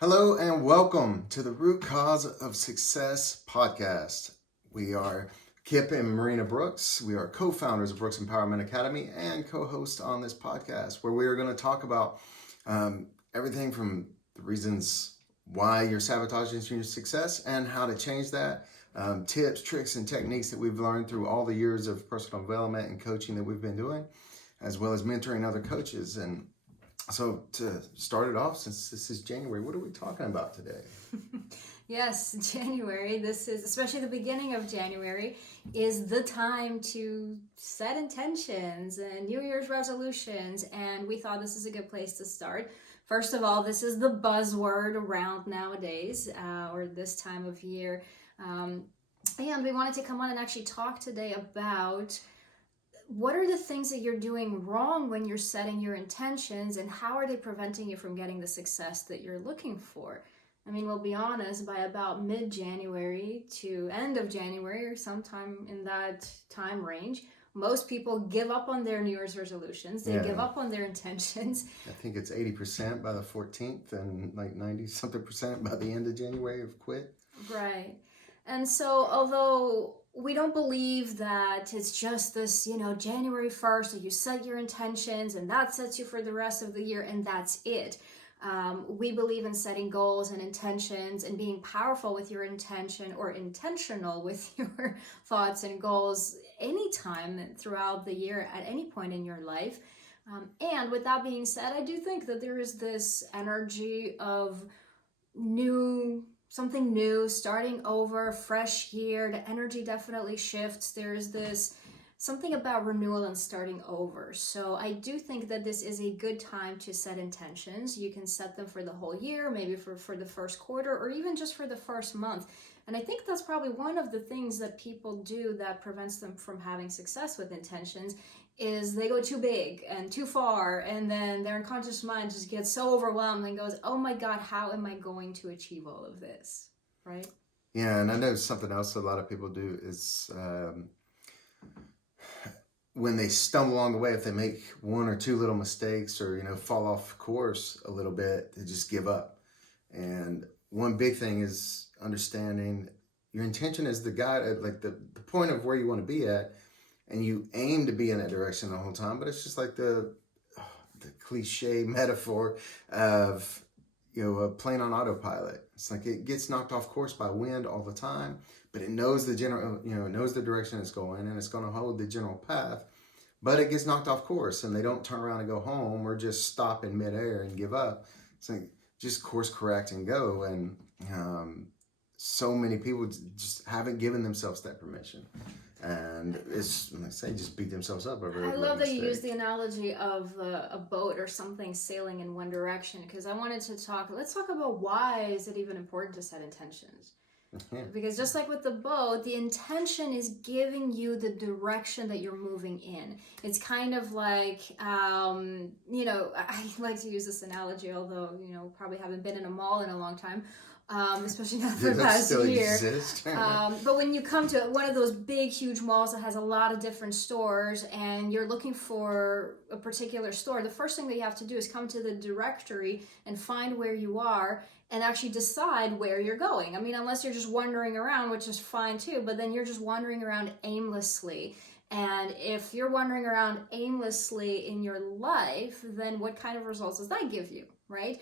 Hello and welcome to the Root Cause of Success podcast. We are Kip and Marina Brooks. We are co-founders of Brooks Empowerment Academy and co-hosts on this podcast where we are going to talk about everything from the reasons why you're sabotaging your success and how to change that, tips, tricks, and techniques that we've learned through all the years of personal development and coaching that we've been doing, as well as mentoring other coaches. And so to start it off, since this is January, what are we talking about today? Yes, January. This is, especially the beginning of January, is the time to set intentions and New Year's resolutions. And we thought this is a good place to start. First of all, this is the buzzword around nowadays, or this time of year. And we wanted to come on and actually talk today about what are the things that you're doing wrong when you're setting your intentions, and how are they preventing you from getting the success that you're looking for? I mean, we'll be honest, by about mid-January to end of January, or sometime in that time range, most people give up on their New Year's resolutions. They give up on their intentions. I think it's 80% by the 14th and like 90-something% by the end of January have quit. Right. And so, although we don't believe that it's just this, January 1st that you set your intentions and that sets you for the rest of the year and that's it. We believe in setting goals and intentions and being powerful with your intention, or intentional with your thoughts and goals anytime throughout the year at any point in your life. And with that being said, I do think that there is this energy of something new, starting over, fresh year. The energy definitely shifts. There's this something about renewal and starting over. So I do think that this is a good time to set intentions. You can set them for the whole year, maybe for the first quarter, or even just for the first month. And I think that's probably one of the things that people do that prevents them from having success with intentions, is they go too big and too far, and then their unconscious mind just gets so overwhelmed and goes, oh my God, how am I going to achieve all of this, right? Yeah, and I know something else a lot of people do is when they stumble along the way, if they make one or two little mistakes or, fall off course a little bit, they just give up. And one big thing is understanding your intention is the guide, like the point of where you want to be at, and you aim to be in that direction the whole time. But it's just like the cliche metaphor of a plane on autopilot. It's like it gets knocked off course by wind all the time, but it knows the general, it knows the direction it's going, and it's going to hold the general path. But it gets knocked off course, and they don't turn around and go home or just stop in midair and give up. It's like just course correct and go. And so many people just haven't given themselves that permission. And it's, like I say, just beat themselves up over it. I love that you use the analogy of a boat or something sailing in one direction, because I wanted to let's talk about why is it even important to set intentions. Yeah. Because just like with the boat, the intention is giving you the direction that you're moving in. It's kind of like, I like to use this analogy, although, probably haven't been in a mall in a long time. Especially not for the past year. But when you come to one of those big, huge malls that has a lot of different stores, and you're looking for a particular store, the first thing that you have to do is come to the directory and find where you are and actually decide where you're going. I mean, unless you're just wandering around, which is fine too, but then you're just wandering around aimlessly. And if you're wandering around aimlessly in your life, then what kind of results does that give you? Right?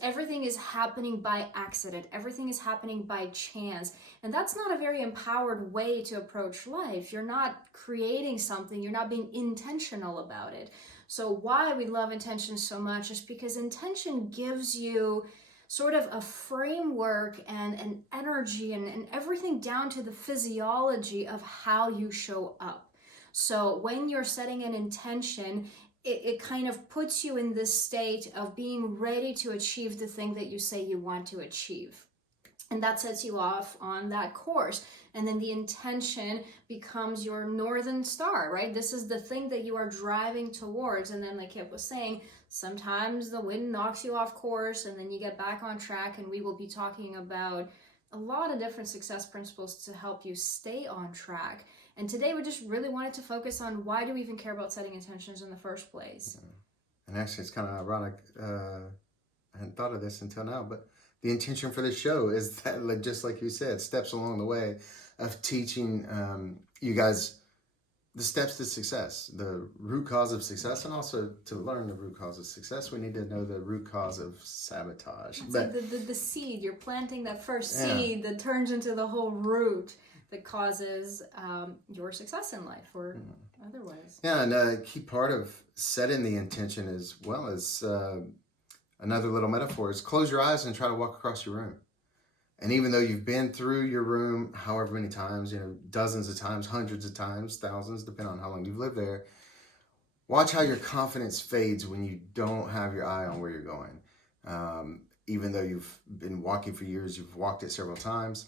Everything is happening by accident. Everything is happening by chance. And that's not a very empowered way to approach life. You're not creating something. You're not being intentional about it. So why we love intention so much is because intention gives you sort of a framework and an energy and everything down to the physiology of how you show up. So when you're setting an intention, it kind of puts you in this state of being ready to achieve the thing that you say you want to achieve. And that sets you off on that course. And then the intention becomes your northern star, right? This is the thing that you are driving towards. And then, like Kip was saying, sometimes the wind knocks you off course and then you get back on track. And we will be talking about a lot of different success principles to help you stay on track. And today we just really wanted to focus on why do we even care about setting intentions in the first place. And actually, it's kind of ironic. I hadn't thought of this until now, but the intention for this show is that, like, just like you said, steps along the way of teaching you guys the steps to success, the root cause of success, and also to learn the root cause of success, we need to know the root cause of sabotage. It's like the seed. You're planting that first seed that turns into the whole root that causes your success in life or otherwise. Yeah, and a key part of setting the intention as well as another little metaphor is close your eyes and try to walk across your room. And even though you've been through your room however many times, dozens of times, hundreds of times, thousands, depending on how long you've lived there, watch how your confidence fades when you don't have your eye on where you're going. Even though you've been walking for years, you've walked it several times,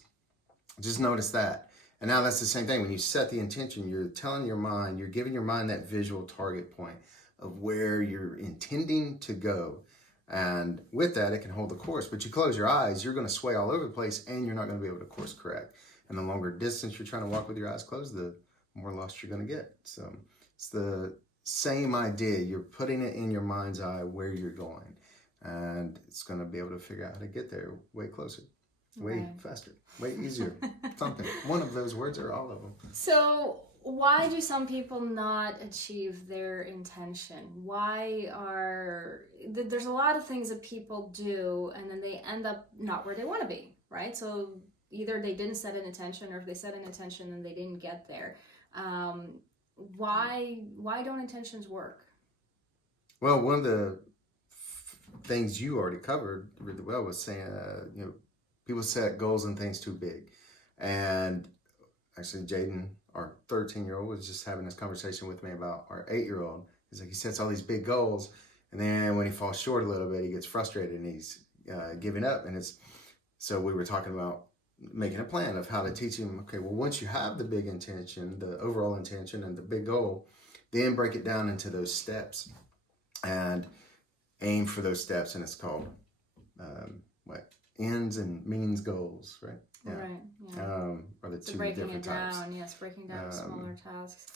just notice that. And now that's the same thing. When you set the intention, you're telling your mind, you're giving your mind that visual target point of where you're intending to go. And with that, it can hold the course. But you close your eyes, you're going to sway all over the place, and you're not going to be able to course correct. And the longer distance you're trying to walk with your eyes closed, the more lost you're going to get. So it's the same idea. You're putting it in your mind's eye where you're going. And it's going to be able to figure out how to get there way closer, way faster, way easier. Something. One of those words or all of them. So why do some people not achieve their intention? There's a lot of things that people do and then they end up not where they want to be, right? So either they didn't set an intention, or if they set an intention and they didn't get there. Why don't intentions work? Well, one of the things you already covered really well was saying, people set goals and things too big. And actually, Jaden, our 13-year-old, was just having this conversation with me about our 8-year-old. He's like, he sets all these big goals, and then when he falls short a little bit, he gets frustrated and he's giving up. And so we were talking about making a plan of how to teach him, okay, well, once you have the big intention, the overall intention and the big goal, then break it down into those steps and aim for those steps. And it's called ends and means goals, right? Yeah. Right. Yeah. Or the so two breaking different it down, types. Yes, breaking down smaller tasks.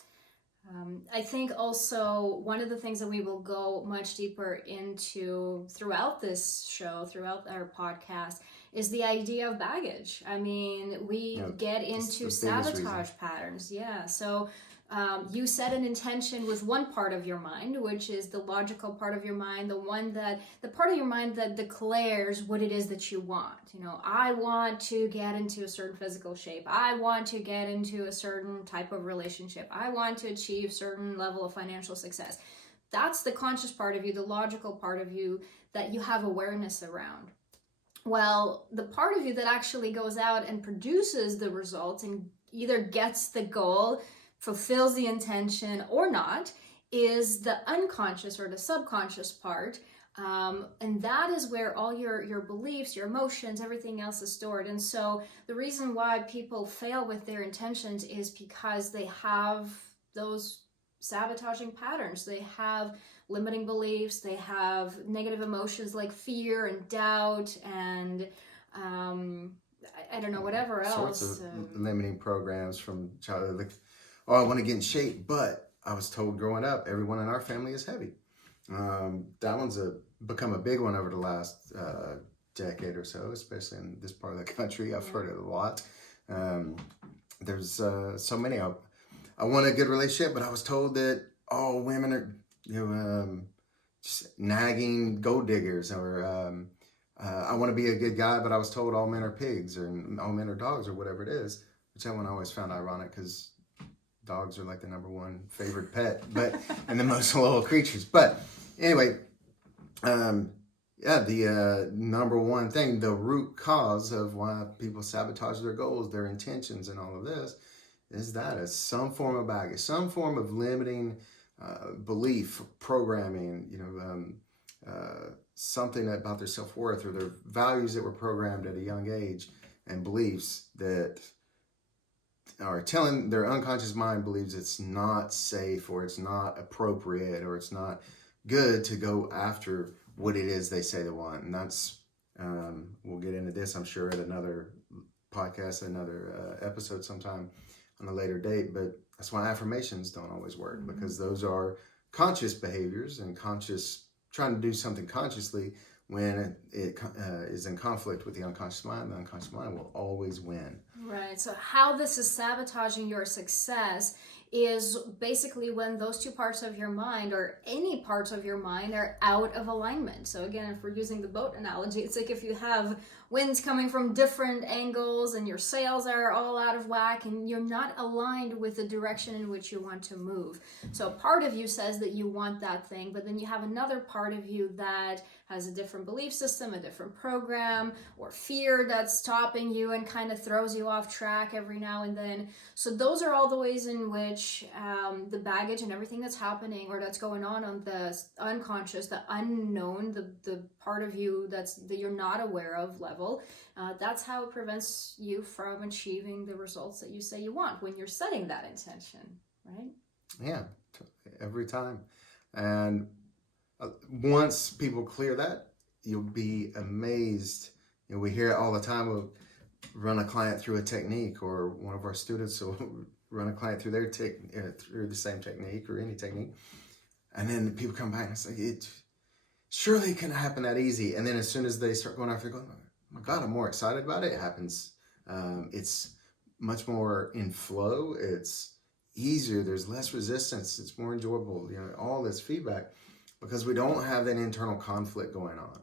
I think also one of the things that we will go much deeper into throughout this show, throughout our podcast, is the idea of baggage. I mean, we get into sabotage patterns. Yeah. So you set an intention with one part of your mind, which is the logical part of your mind, the part of your mind that declares what it is that you want. I want to get into a certain physical shape. I want to get into a certain type of relationship. I want to achieve certain level of financial success. That's the conscious part of you, the logical part of you that you have awareness around. Well, the part of you that actually goes out and produces the results and either gets the goal, fulfills the intention or not, is the unconscious or the subconscious part. And that is where all your beliefs, your emotions, everything else is stored. And so the reason why people fail with their intentions is because they have those sabotaging patterns. They have limiting beliefs. They have negative emotions like fear and doubt and I don't know, whatever else. Sorts of limiting programs from childhood. Like, I want to get in shape, but I was told growing up, everyone in our family is heavy. That one's become a big one over the last decade or so, especially in this part of the country. I've heard it a lot. There's so many. I want a good relationship, but I was told that all women are, just nagging gold diggers, or I want to be a good guy, but I was told all men are pigs, or all men are dogs, or whatever it is. Which I always found ironic because dogs are like the number one favorite pet, and the most loyal creatures. But anyway, the number one thing, the root cause of why people sabotage their goals, their intentions, and all of this, is some form of baggage, some form of limiting belief, programming, something about their self-worth or their values that were programmed at a young age, and beliefs that are telling their unconscious mind believes it's not safe, or it's not appropriate, or it's not good to go after what it is they say they want. And that's, we'll get into this, I'm sure, at another podcast, another episode sometime on a later date. But that's why affirmations don't always work, because those are conscious behaviors and trying to do something consciously when it is in conflict with the unconscious mind, the unconscious mind will always win. Right. So how this is sabotaging your success is basically when those two parts of your mind or any parts of your mind are out of alignment. So again, if we're using the boat analogy, it's like if you have winds coming from different angles and your sails are all out of whack and you're not aligned with the direction in which you want to move. So part of you says that you want that thing, but then you have another part of you that has a different belief system, a different program, or fear that's stopping you and kind of throws you off track every now and then. So those are all the ways in which the baggage and everything that's happening or that's going on the unconscious, the unknown, the part of you that you're not aware of level, that's how it prevents you from achieving the results that you say you want when you're setting that intention, right? Yeah, every time. And once people clear that, you'll be amazed. We hear it all the time. We'll run a client through a technique, or one of our students will run a client through through the same technique or any technique, and then people come back and say, "It surely couldn't happen that easy." And then as soon as they start going after, going, "Oh my God, I'm more excited about it." It happens. It's much more in flow. It's easier. There's less resistance. It's more enjoyable. All this feedback, because we don't have that internal conflict going on.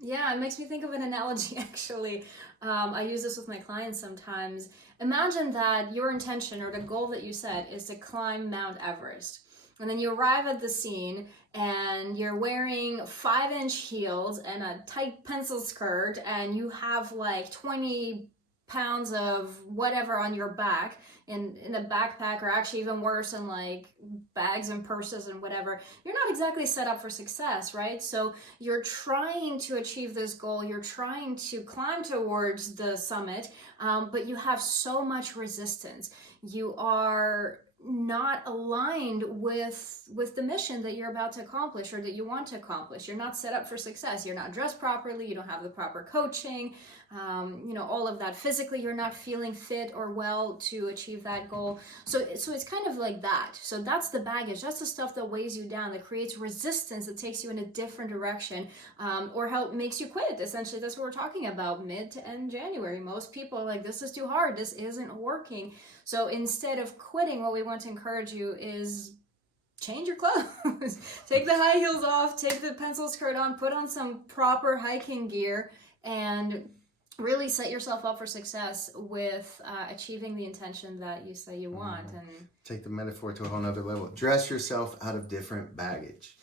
Yeah, it makes me think of an analogy actually. I use this with my clients sometimes. Imagine that your intention or the goal that you set is to climb Mount Everest. And then you arrive at the scene and you're wearing 5-inch heels and a tight pencil skirt and you have like 20 pounds of whatever on your back in a backpack, or actually even worse in like bags and purses and whatever. You're not exactly set up for success, right? So you're trying to achieve this goal, you're trying to climb towards the summit, but you have so much resistance. You are not aligned with the mission that you're about to accomplish or that you want to accomplish. You're not set up for success. You're not dressed properly. You don't have the proper coaching. All of that. Physically, you're not feeling fit or well to achieve that goal. So it's kind of like that. So that's the baggage. That's the stuff that weighs you down, that creates resistance, that takes you in a different direction, or makes you quit. Essentially, that's what we're talking about. Mid to end January, most people are like, this is too hard. This isn't working. So instead of quitting, what we want to encourage you is change your clothes. Take the high heels off, take the pencil skirt on, put on some proper hiking gear, and really set yourself up for success with achieving the intention that you say you want. And take the metaphor to a whole nother level. Dress yourself out of different baggage.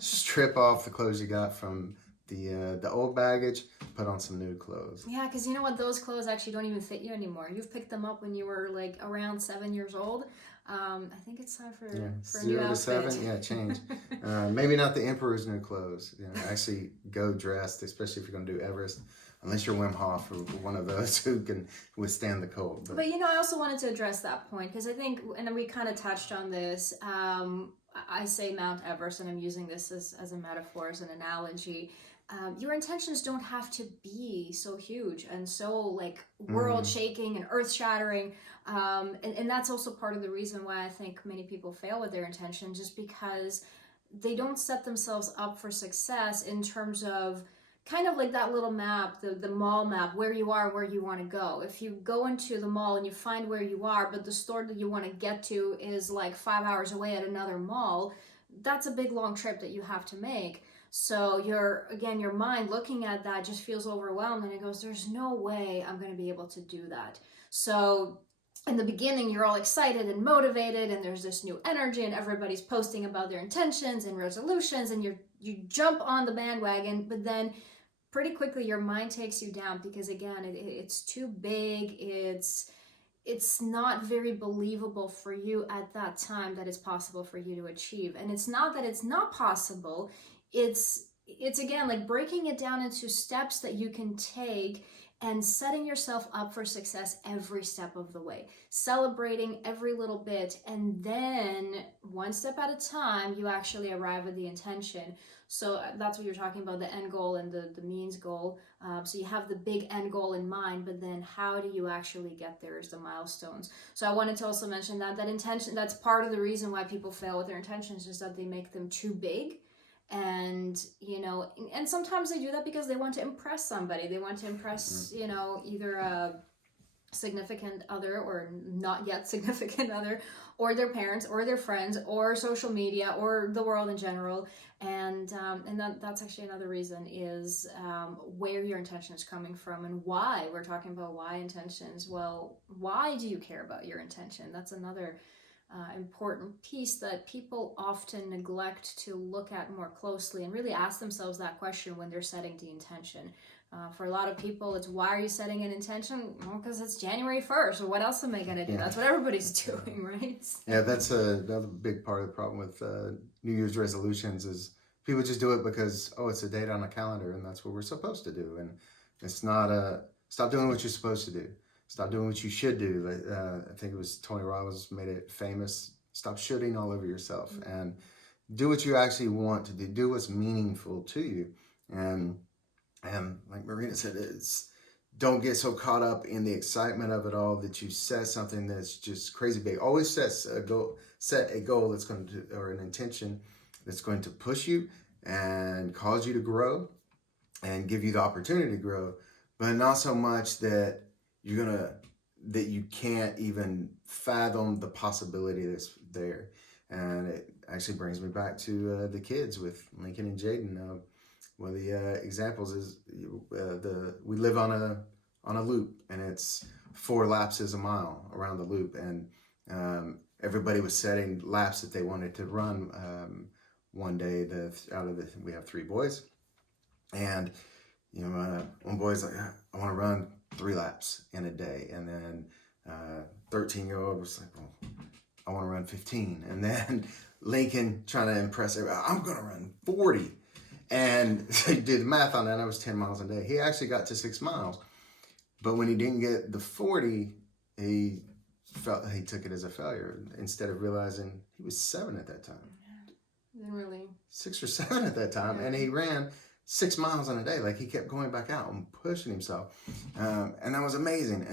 Strip off the clothes you got from the old baggage, put on some new clothes. Yeah, because you know what? Those clothes actually don't even fit you anymore. You've picked them up when you were like around 7 years old. I think it's time for a new 0 to outfit. 7, change. Maybe not the emperor's new clothes. Actually go dressed, especially if you're going to do Everest. Unless you're Wim Hof or one of those who can withstand the cold. But I also wanted to address that point because I think, and we kind of touched on this. I say Mount Everest, and I'm using this as a metaphor, as an analogy. Your intentions don't have to be so huge and so like world shaking and earth shattering. And that's also part of the reason why I think many people fail with their intentions, just because they don't set themselves up for success in terms of kind of like that little map, the mall map, where you are, where you want to go. If you go into the mall and you find where you are, but the store that you want to get to is like 5 hours away at another mall, that's a big long trip that you have to make. So your mind looking at that just feels overwhelmed and it goes, there's no way I'm going to be able to do that. So in the beginning, you're all excited and motivated and there's this new energy and everybody's posting about their intentions and resolutions and you jump on the bandwagon, but then pretty quickly your mind takes you down because again, it's too big. It's not very believable for you at that time that it's possible for you to achieve. And it's not that it's not possible. It's again like breaking it down into steps that you can take and setting yourself up for success every step of the way, celebrating every little bit, and then one step at a time, you actually arrive at the intention. So that's what you're talking about, the end goal and the means goal. So you have the big end goal in mind, but then how do you actually get there is the milestones. So I wanted to also mention that intention, that's part of the reason why people fail with their intentions, is that they make them too big. And and sometimes they do that because they want to impress somebody. They want to impress either a significant other or not yet significant other, or their parents or their friends or social media or the world in general. And that's actually another reason is where your intention is coming from and why. We're talking about why intentions. Well, why do you care about your intention? That's another important piece that people often neglect to look at more closely and really ask themselves that question when they're setting the intention. For a lot of people, it's why are you setting an intention? Well, because it's January 1st. Or what else am I going to do? That's what everybody's doing, right? Yeah, that's another big part of the problem with New Year's resolutions is people just do it because, oh, it's a date on a calendar and that's what we're supposed to do. And it's not stop doing what you're supposed to do. Stop doing what you should do. I think it was Tony Robbins made it famous. Stop shooting all over yourself and do what you actually want to do. Do what's meaningful to you. And like Marina said, don't get so caught up in the excitement of it all that you set something that's just crazy big. Always set a goal that's going to, or an intention that's going to push you and cause you to grow and give you the opportunity to grow, but not so much that that you can't even fathom the possibility that's there. And it actually brings me back to the kids with Lincoln and Jaden. One of the examples is we live on a loop, and it's 4 laps is a mile around the loop, and everybody was setting laps that they wanted to run. One day, we have 3 boys, and one boy's like, I want to run 3 laps in a day, and then 13-year-old was like, well, I want to run 15, and then Lincoln trying to impress everybody, I'm going to run 40. And he did the math on that, and it was 10 miles a day. He actually got to 6 miles. But when he didn't get the 40, he felt he took it as a failure instead of realizing he was 7 at that time. Yeah. Really? 6 or 7 at that time. Yeah. And he ran 6 miles in a day. Like, he kept going back out and pushing himself. And that was amazing.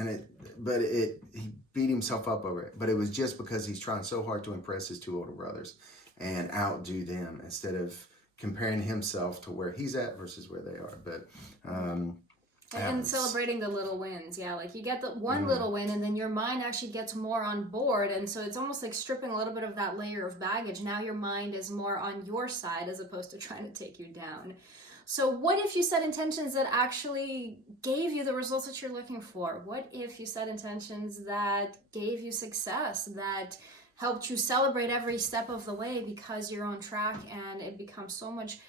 He beat himself up over it. But it was just because he's trying so hard to impress his 2 older brothers and outdo them instead of comparing himself to where he's at versus where they are. But and celebrating the little wins. Yeah, like you get the one little win and then your mind actually gets more on board, and so it's almost like stripping a little bit of that layer of baggage. Now your mind is more on your side as opposed to trying to take you down. So what if you set intentions that actually gave you the results that you're looking for? What if you set intentions that gave you success, that helped you celebrate every step of the way because you're on track, and it becomes so much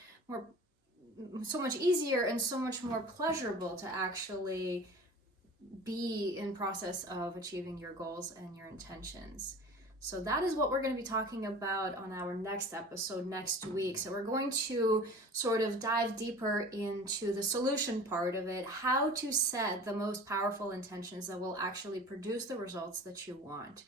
easier and so much more pleasurable to actually be in process of achieving your goals and your intentions. So that is what we're going to be talking about on our next episode next week. So we're going to sort of dive deeper into the solution part of it, how to set the most powerful intentions that will actually produce the results that you want.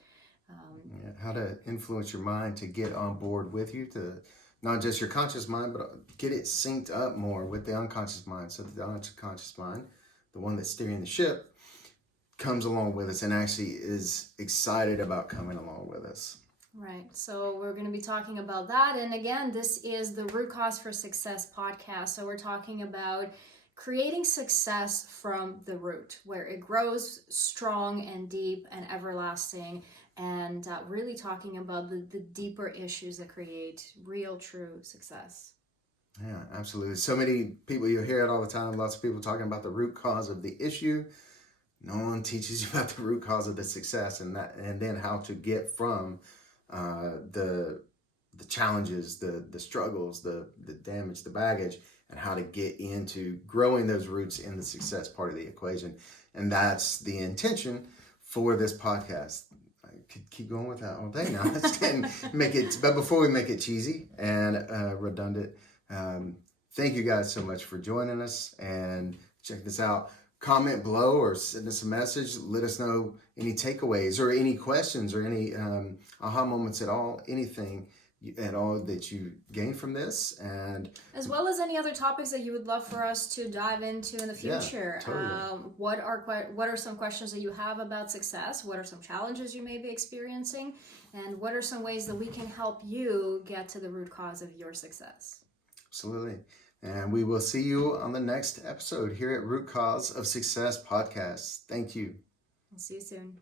How to influence your mind to get on board with you, to not just your conscious mind, but get it synced up more with the unconscious mind, so that the unconscious mind, the one that's steering the ship, comes along with us and actually is excited about coming along with us. Right. So we're going to be talking about that. And again, this is the Root Cause for Success podcast. So we're talking about creating success from the root, where it grows strong and deep and everlasting, and really talking about the deeper issues that create real, true success. Yeah, absolutely. So many people, you hear it all the time, lots of people talking about the root cause of the issue. No one teaches you about the root cause of the success, and then how to get from the challenges, the struggles, the damage, the baggage, and how to get into growing those roots in the success part of the equation. And that's the intention for this podcast. I could keep going with that all day now. But before we make it cheesy and redundant, thank you guys so much for joining us, and check this out. Comment below or send us a message. Let us know any takeaways or any questions or any aha moments at all, anything at all that you gained from this, and as well as any other topics that you would love for us to dive into in the future. Yeah, totally. What are some questions that you have about success? What are some challenges you may be experiencing? And what are some ways that we can help you get to the root cause of your success? Absolutely. And we will see you on the next episode here at Root Cause of Success Podcast. Thank you. We'll see you soon.